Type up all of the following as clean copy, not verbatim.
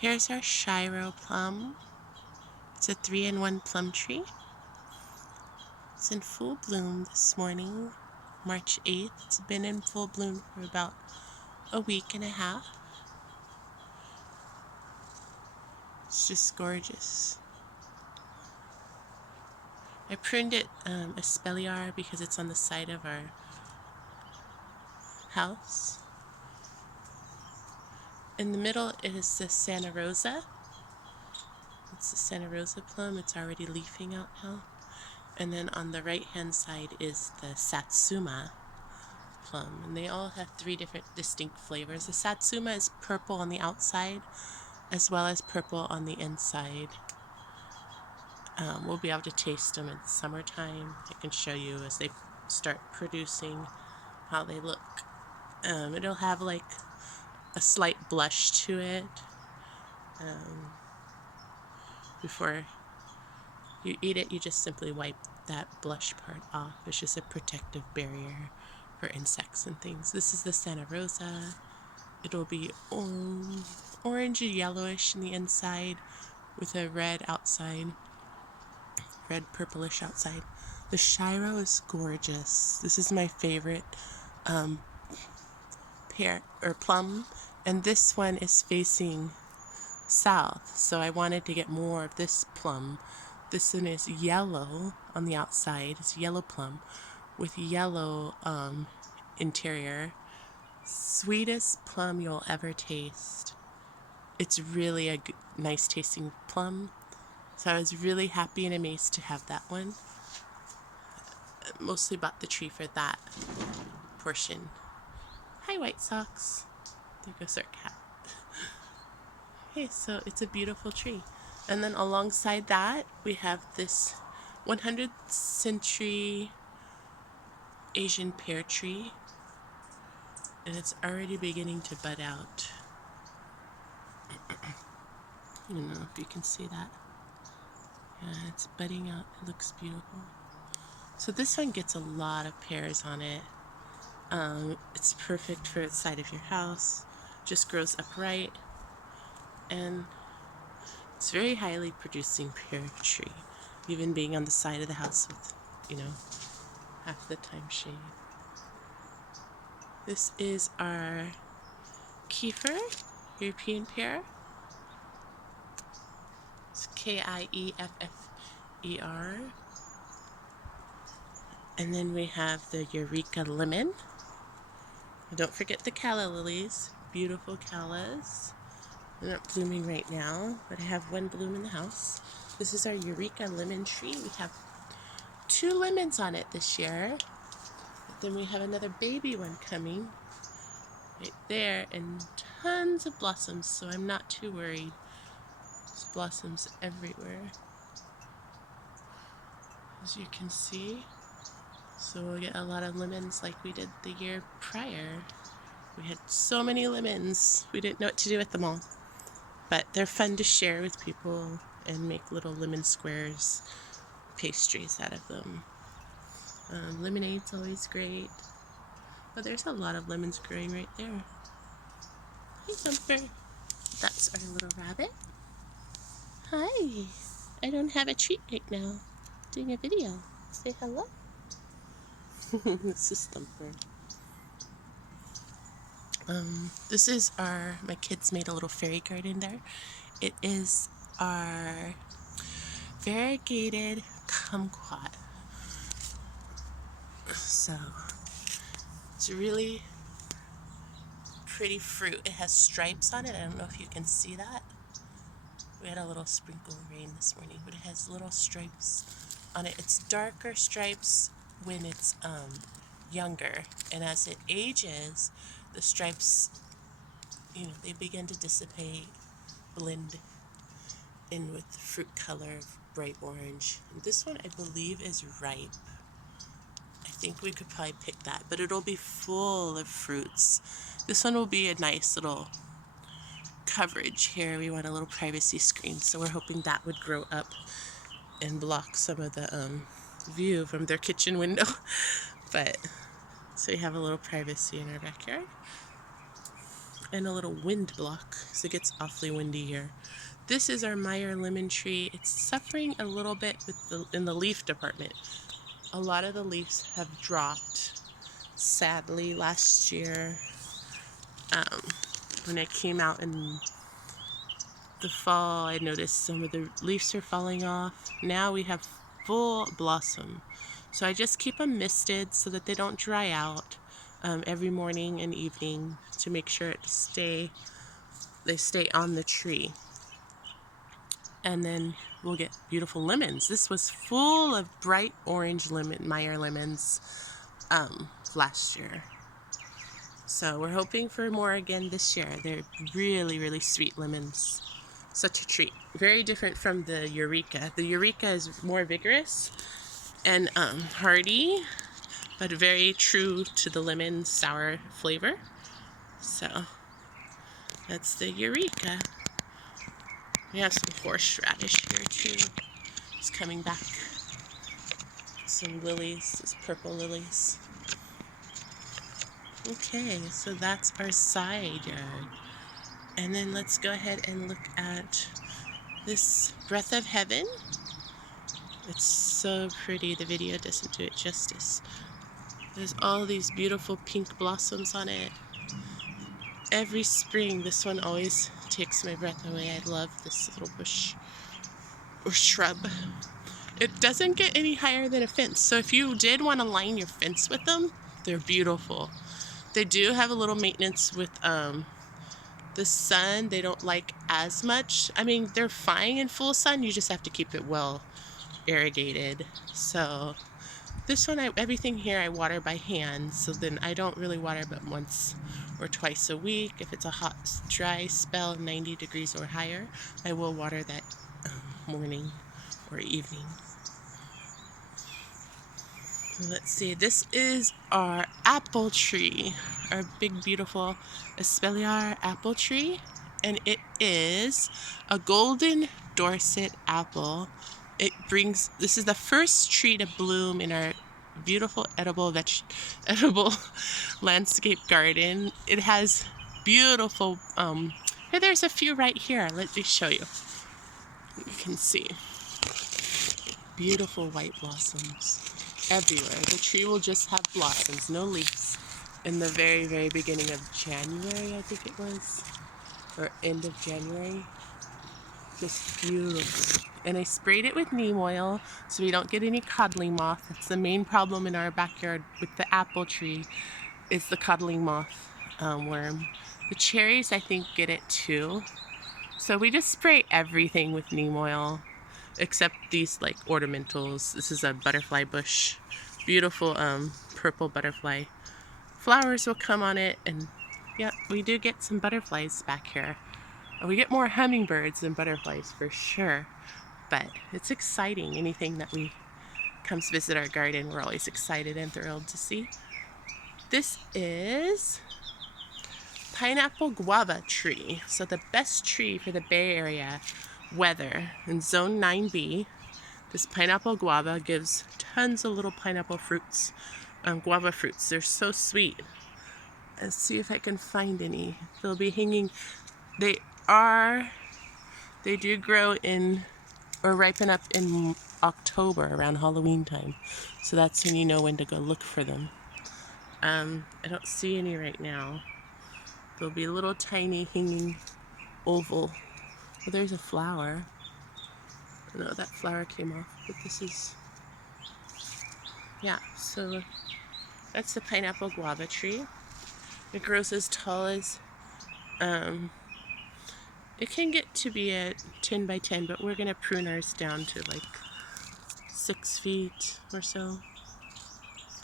Here's our Shiro plum. It's a 3-in-1 plum tree. It's in full bloom this morning, March 8th. It's been in full bloom for about a week and a half. It's just gorgeous. I pruned it espalier because it's on the side of our house. In the middle is the Santa Rosa. It's the Santa Rosa plum. It's already leafing out now. And then on the right hand side is the Satsuma plum. And they all have 3 different distinct flavors. The Satsuma is purple on the outside as well as purple on the inside. We'll be able to taste them in the summertime. I can show you as they start producing how they look. It'll have like a slight blush to it. Before you eat it, you just simply wipe that blush part off. It's just a protective barrier for insects and things. This is the Santa Rosa. It'll be orange and yellowish in the inside with a red outside, red purplish outside. The Shiro is gorgeous. This is my favorite pear or plum, and this one is facing south, so I wanted to get more of this plum. This one is yellow on the outside. It's yellow plum with yellow interior. Sweetest plum you'll ever taste. It's really a nice tasting plum, so I was really happy and amazed to have that one. Mostly bought the tree for that portion. Hi, White Sox. There goes our cat. Okay, so it's a beautiful tree. And then alongside that, we have this 100th century Asian pear tree. And it's already beginning to bud out. I don't know if you can see that. Yeah, it's budding out. It looks beautiful. So this one gets a lot of pears on it. It's perfect for the side of your house. Just grows upright. And it's very highly producing pear tree. Even being on the side of the house with, half the time shade. This is our Kiefer, European pear. It's Kieffer. And then we have the Eureka lemon. And don't forget the calla lilies, beautiful callas. They're not blooming right now, but I have one bloom in the house. This is our Eureka lemon tree. We have 2 lemons on it this year. But then we have another baby one coming right there, and tons of blossoms, so I'm not too worried. There's blossoms everywhere, as you can see. So we'll get a lot of lemons like we did the year prior. We had so many lemons, we didn't know what to do with them all. But they're fun to share with people and make little lemon squares, pastries out of them. Lemonade's always great. But there's a lot of lemons growing right there. Hey, Thumper. That's our little rabbit. Hi. I don't have a treat right now. I'm doing a video. Say hello. This is Thumper. This is my kids made a little fairy garden there. It is our variegated kumquat. So, it's a really pretty fruit. It has stripes on it. I don't know if you can see that. We had a little sprinkle of rain this morning, but it has little stripes on it. It's darker stripes when it's younger, and as it ages, the stripes, they begin to dissipate, blend in with the fruit color of bright orange. And this one, I believe, is ripe. I think we could probably pick that, but it'll be full of fruits. This one will be a nice little coverage here. We want a little privacy screen, so we're hoping that would grow up and block some of the view from their kitchen window. But so we have a little privacy in our backyard. and a little wind block, so it gets awfully windy here. This is our Meyer lemon tree. It's suffering a little bit in the leaf department. A lot of the leaves have dropped. Sadly, last year, when I came out in the fall, I noticed some of the leaves are falling off. Now we have full blossom. So I just keep them misted so that they don't dry out every morning and evening to make sure they stay on the tree. And then we'll get beautiful lemons. This was full of bright orange Meyer lemons last year. So we're hoping for more again this year. They're really, really sweet lemons. Such a treat. Very different from the Eureka. The Eureka is more vigorous and hardy, but very true to the lemon sour flavor. So that's the Eureka. We have some horseradish here too. It's coming back. Some lilies, these purple lilies. Okay, so that's our side yard. And then let's go ahead and look at this Breath of Heaven. It's so pretty. The video doesn't do it justice. There's all these beautiful pink blossoms on it. Every spring, this one always takes my breath away. I love this little bush or shrub. It doesn't get any higher than a fence. So if you did want to line your fence with them, they're beautiful. They do have a little maintenance with the sun. They don't like as much. I mean, they're fine in full sun. You just have to keep it well irrigated. So this one, everything here I water by hand. So then I don't really water but once or twice a week. If it's a hot, dry spell, 90 degrees or higher, I will water that morning or evening. So let's see, this is our apple tree, our big beautiful Espalier apple tree, and it is a golden Dorset apple. This is the first tree to bloom in our beautiful edible landscape garden. It has beautiful, there's a few right here. Let me show you. You can see beautiful white blossoms everywhere. The tree will just have blossoms, no leaves. In the very, very beginning of January, I think it was, or end of January. Just beautiful. And I sprayed it with neem oil so we don't get any codling moth. That's the main problem in our backyard with the apple tree, is the codling moth worm. The cherries, I think, get it too. So we just spray everything with neem oil, except these like ornamentals. This is a butterfly bush. Beautiful purple butterfly. Flowers will come on it, and yeah, we do get some butterflies back here. We get more hummingbirds than butterflies for sure, but it's exciting. Anything that comes visit our garden, we're always excited and thrilled to see. This is pineapple guava tree. So the best tree for the Bay Area weather in Zone 9B. This pineapple guava gives tons of little pineapple fruits, guava fruits. They're so sweet. Let's see if I can find any. They'll be hanging. They do grow in or ripen up in October around Halloween time. So that's when you know when to go look for them. I don't see any right now. There'll be a little tiny hanging oval. Well, there's a flower. No, that flower came off, but this is, yeah, so that's the pineapple guava tree. It grows as tall as, it can get to be a 10 by 10, but we're going to prune ours down to like 6 feet or so,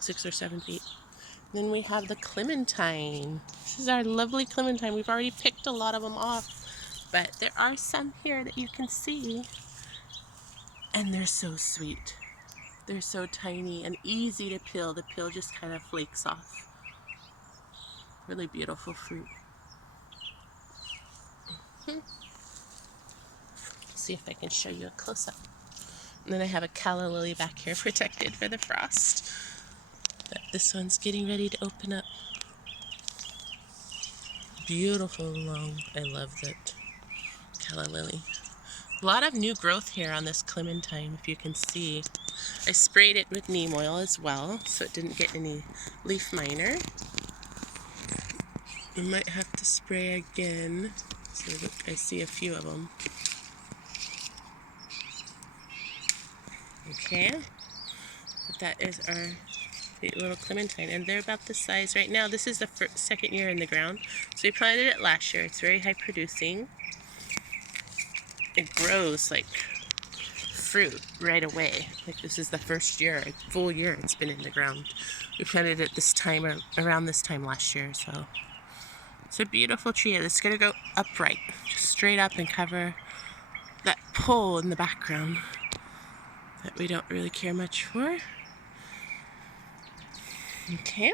6 or 7 feet. And then we have the clementine. This is our lovely clementine. We've already picked a lot of them off, but there are some here that you can see. And they're so sweet. They're so tiny and easy to peel. The peel just kind of flakes off. Really beautiful fruit. See if I can show you a close-up. And then I have a calla lily back here protected for the frost. But this one's getting ready to open up. beautiful long. I love that calla lily. A lot of new growth here on this clementine, if you can see. I sprayed it with neem oil as well, so it didn't get any leaf miner. I might have to spray again. So look, I see a few of them. Okay, but that is our little clementine, and they're about this size right now. This is the second year in the ground, so we planted it last year. It's very high producing. It grows like fruit right away. Like this is the first year, a full year it's been in the ground. We planted it this time, or around this time last year, so it's a beautiful tree. It's gonna go upright, just straight up and cover that pole in the background that we don't really care much for. Okay.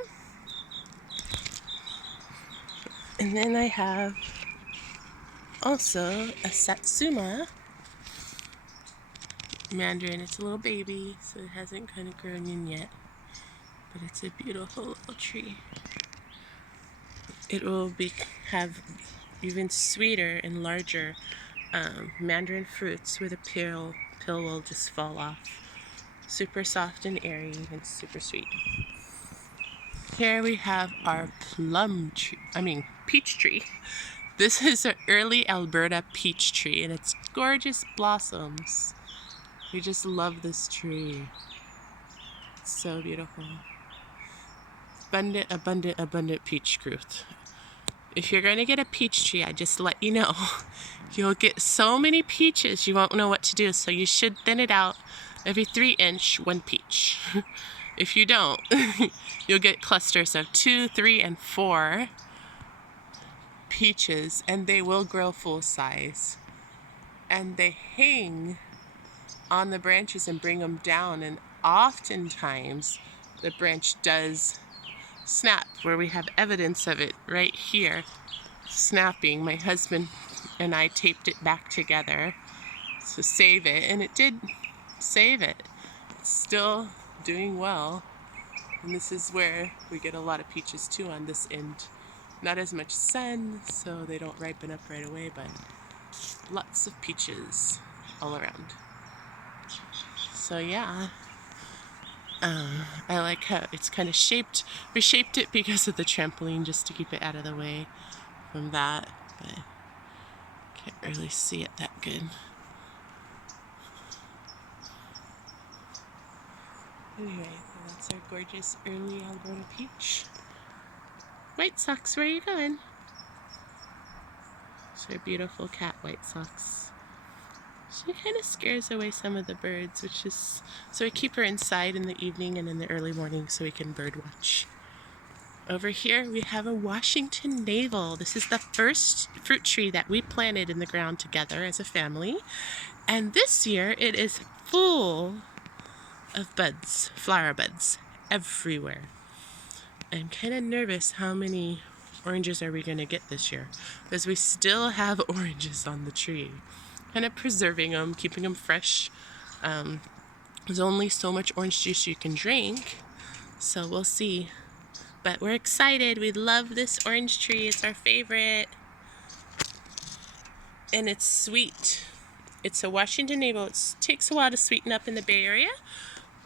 And then I have also a Satsuma mandarin. It's a little baby, so it hasn't kind of grown in yet, but it's a beautiful little tree. It will have even sweeter and larger mandarin fruits where the pill will just fall off. Super soft and airy and super sweet. Here we have our peach tree. This is an early Alberta peach tree, and it's gorgeous blossoms. We just love this tree. It's so beautiful. Abundant peach growth. If you're going to get a peach tree, I just let you know, you'll get so many peaches you won't know what to do. So you should thin it out. Every 3 inch, 1 peach. If you don't, you'll get clusters of 2, 3, and 4 peaches, and they will grow full size. And they hang on the branches and bring them down, and oftentimes the branch does snap, where we have evidence of it right here snapping. My husband and I taped it back together to save it, and it did save it. It's still doing well, and this is where we get a lot of peaches too on this end. Not as much sun, so they don't ripen up right away, but lots of peaches all around. So yeah, I like how it's kind of shaped. We shaped it because of the trampoline, just to keep it out of the way from that, but can't really see it that good. Anyway, that's our gorgeous early Alberta peach. White Sox, where are you going? It's our beautiful cat, White Sox. She kind of scares away some of the birds, which is, so we keep her inside in the evening and in the early morning so we can bird watch. Over here we have a Washington navel. This is the first fruit tree that we planted in the ground together as a family. And this year it is full of buds, flower buds, everywhere. I'm kind of nervous how many oranges are we going to get this year, because we still have oranges on the tree. Kind of preserving them, keeping them fresh. There's only so much orange juice you can drink, so we'll see. But we're excited. We love this orange tree. It's our favorite. And it's sweet. It's a Washington navel. It takes a while to sweeten up in the Bay Area,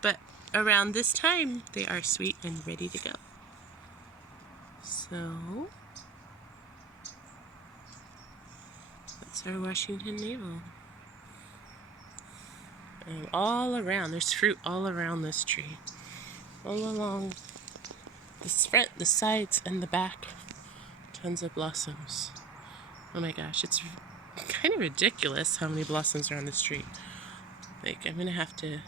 but around this time they are sweet and ready to go. So that's our Washington navel. And all around, there's fruit all around this tree. All along this front, the sides, and the back. Tons of blossoms. Oh my gosh, it's kind of ridiculous how many blossoms are on this tree. Like, I'm gonna have to...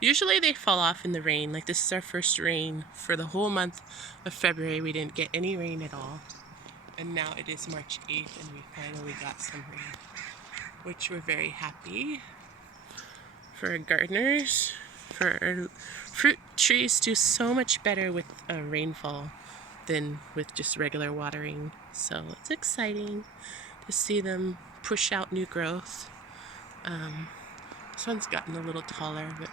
Usually they fall off in the rain. Like, this is our first rain for the whole month of February. We didn't get any rain at all. And now it is March 8th and we finally got some rain, which we're very happy. For our gardeners, for our fruit trees, do so much better with rainfall than with just regular watering. So it's exciting to see them push out new growth. This one's gotten a little taller, but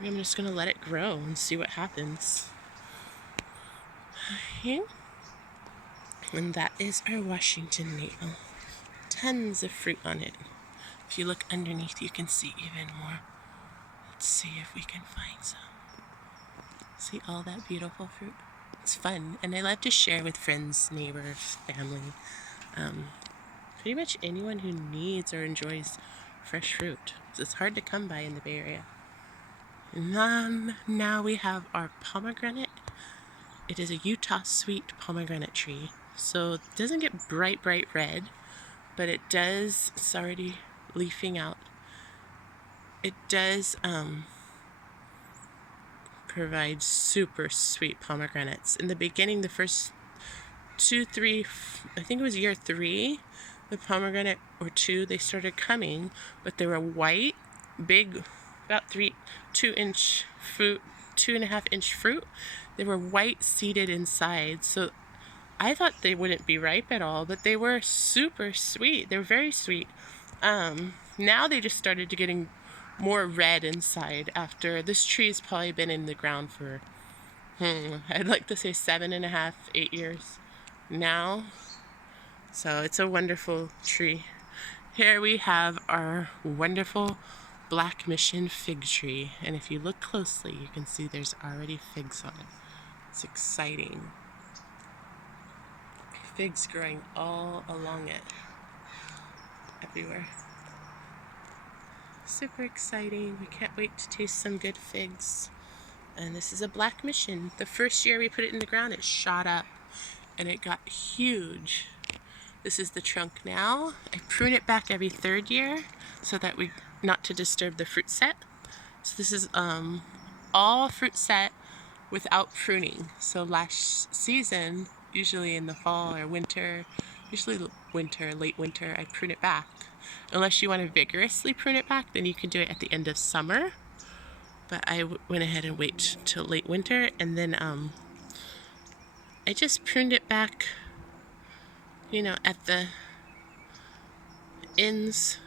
I'm just going to let it grow and see what happens. Okay. And that is our Washington navel. Tons of fruit on it. If you look underneath, you can see even more. Let's see if we can find some. See all that beautiful fruit? It's fun, and I love to share with friends, neighbors, family. Pretty much anyone who needs or enjoys fresh fruit. It's hard to come by in the Bay Area. And now we have our pomegranate. It is a Utah sweet pomegranate tree. So it doesn't get bright red, but it does, it's already leafing out. It does provide super sweet pomegranates. In the beginning, the first 2-3, I think it was year 3, the pomegranate or 2, they started coming, but they were white, big, about 2-inch fruit, 2.5-inch fruit. They were white seeded inside, so I thought they wouldn't be ripe at all, but they were super sweet. They were very sweet. Now they just started to getting more red inside after this tree's probably been in the ground for, I'd like to say 7.5, 8 years now. So it's a wonderful tree. Here we have our wonderful Black Mission fig tree. And if you look closely, you can see there's already figs on it. It's exciting. Figs growing all along it, everywhere. Super exciting. We can't wait to taste some good figs. And this is a Black Mission. The first year we put it in the ground, it shot up and it got huge. This is the trunk now. I prune it back every 3rd year so that not to disturb the fruit set. So this is all fruit set without pruning. So last season, usually in the fall or winter, usually winter, late winter, I prune it back. Unless you want to vigorously prune it back, then you can do it at the end of summer. But I went ahead and wait till late winter, and then I just pruned it back, at the ends.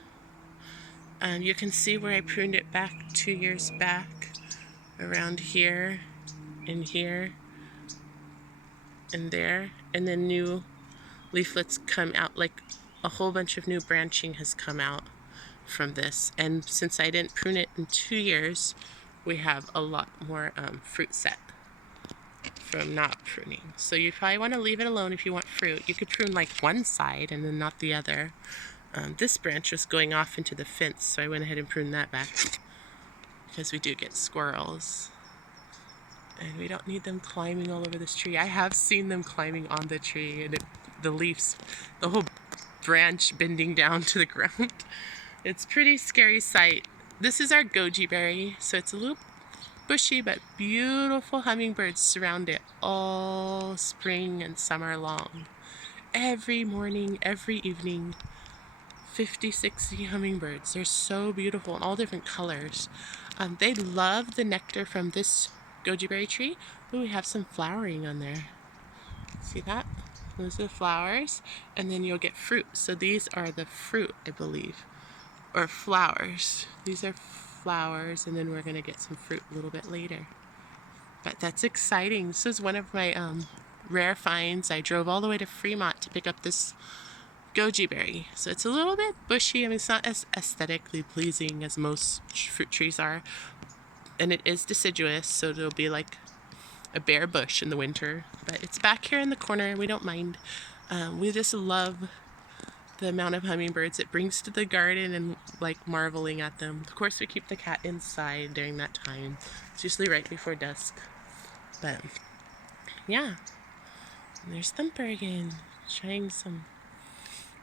You can see where I pruned it back 2 years back, around here, and here, and there, and then new leaflets come out, like a whole bunch of new branching has come out from this. And since I didn't prune it in 2 years, we have a lot more fruit set from not pruning. So you probably want to leave it alone if you want fruit. You could prune like one side and then not the other. This branch was going off into the fence, so I went ahead and pruned that back because we do get squirrels. And we don't need them climbing all over this tree. I have seen them climbing on the tree, and the leaves, the whole branch bending down to the ground. It's a pretty scary sight. This is our goji berry, so it's a little bushy, but beautiful hummingbirds surround it all spring and summer long. Every morning, every evening, 50, 60 hummingbirds. They're so beautiful in all different colors. They love the nectar from this goji berry tree. Ooh, we have some flowering on there. See that? Those are the flowers, and then you'll get fruit. So these are the fruit, I believe, or flowers. These are flowers, and then we're gonna get some fruit a little bit later. But that's exciting. This is one of my rare finds. I drove all the way to Fremont to pick up this goji berry. So it's a little bit bushy. I mean, it's not as aesthetically pleasing as most fruit trees are, and it is deciduous, so it'll be like a bare bush in the winter. But it's back here in the corner. We don't mind. We just love the amount of hummingbirds it brings to the garden and like marveling at them. Of course, we keep the cat inside during that time. It's usually right before dusk. But yeah, and there's Thumper again, trying some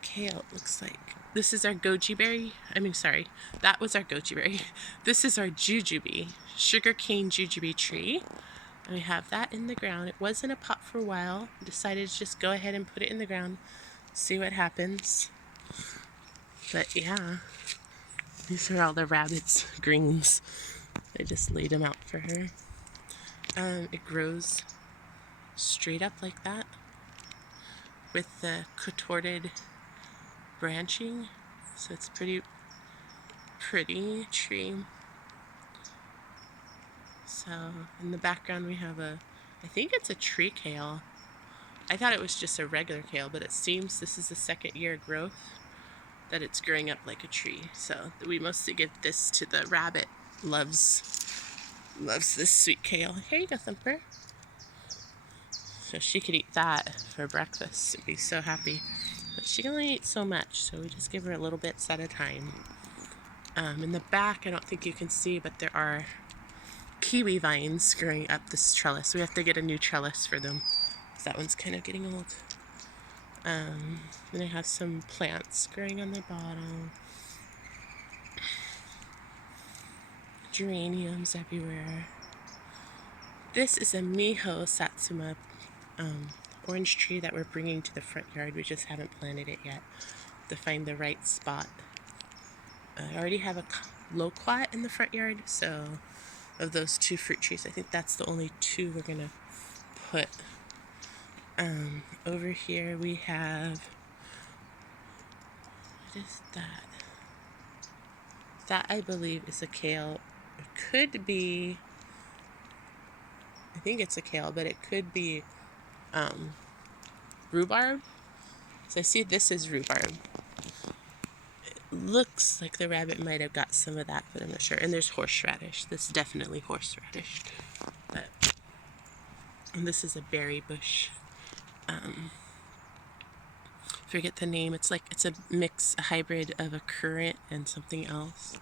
kale, it looks like. This is our goji berry. That was our goji berry. This is our jujube, sugarcane jujube tree. And we have that in the ground. It was in a pot for a while. I decided to just go ahead and put it in the ground, see what happens. But yeah, these are all the rabbit's greens. I just laid them out for her. It grows straight up like that with the contorted branching. So it's pretty tree. So in the background we have I think it's a tree kale. I thought it was just a regular kale, but it seems this is the second year growth that it's growing up like a tree. So we mostly give this to the rabbit. Loves this sweet kale. Here you go, Thumper. So she could eat that for breakfast and be so happy. But she can only eat so much, so we just give her a little bits at a time. In the back, I don't think you can see, but there are kiwi vines growing up this trellis. We have to get a new trellis for them, because that one's kind of getting old. Then I have some plants growing on the bottom. Geraniums everywhere. This is a Miho Satsuma orange tree that we're bringing to the front yard. We just haven't planted it yet to find the right spot. I already have a loquat in the front yard, so of those two fruit trees, I think that's the only two we're gonna put. Over here we have, what is that? That I believe is a kale. It could be, I think it's a kale, but it could be rhubarb. So I see this is rhubarb. It looks like the rabbit might have got some of that, but I'm not sure. And there's horseradish. This is definitely horseradish. And this is a berry bush. Forget the name. It's a mix, a hybrid of a currant and something else.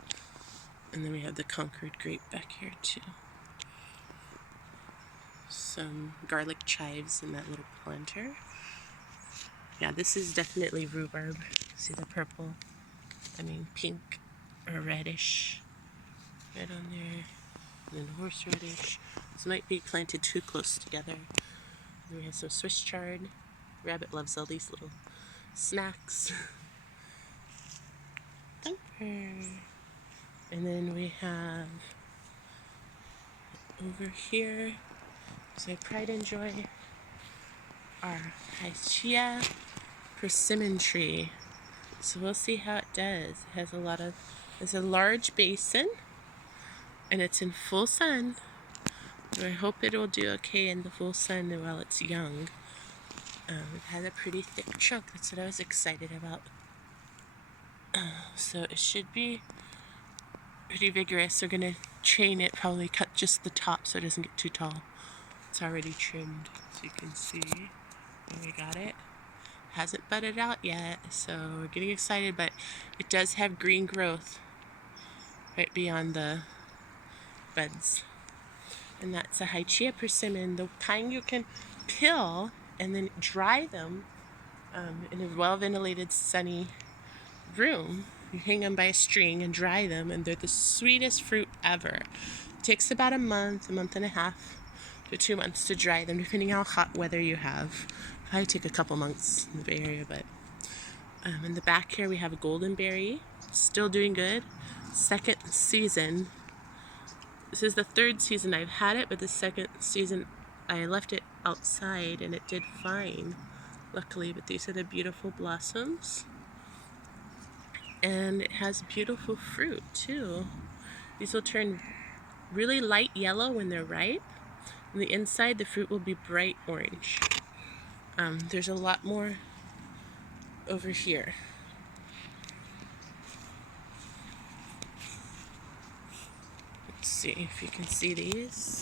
And then we have the Concord grape back here too. Some garlic chives in that little planter. Yeah, this is definitely rhubarb. See the purple? Pink or reddish right on there. And then horseradish. This might be planted too close together. And we have some Swiss chard. Rabbit loves all these little snacks. Thumper. And then we have over here, so Pride and Joy, our Hyachia persimmon tree. So we'll see how it does. It has it's a large basin, and it's in full sun. I hope it will do okay in the full sun while it's young. It has a pretty thick trunk. That's what I was excited about. So it should be pretty vigorous. We're gonna chain it, probably cut just the top so it doesn't get too tall. It's already trimmed, so you can see. And we got it. Hasn't budded out yet, so we're getting excited, but it does have green growth right beyond the buds. And that's a Hyachia persimmon, the kind you can peel and then dry them in a well-ventilated, sunny room. You hang them by a string and dry them, and they're the sweetest fruit ever. It takes about a month and a half to 2 months to dry them, depending how hot weather you have. Probably take a couple months in the Bay Area, but in the back here we have a goldenberry, still doing good. Second season. This is the third season I've had it, but the second season I left it outside and it did fine, luckily. But these are the beautiful blossoms. And it has beautiful fruit too. These will turn really light yellow when they're ripe. On the inside, the fruit will be bright orange. There's a lot more over here. Let's see if you can see these.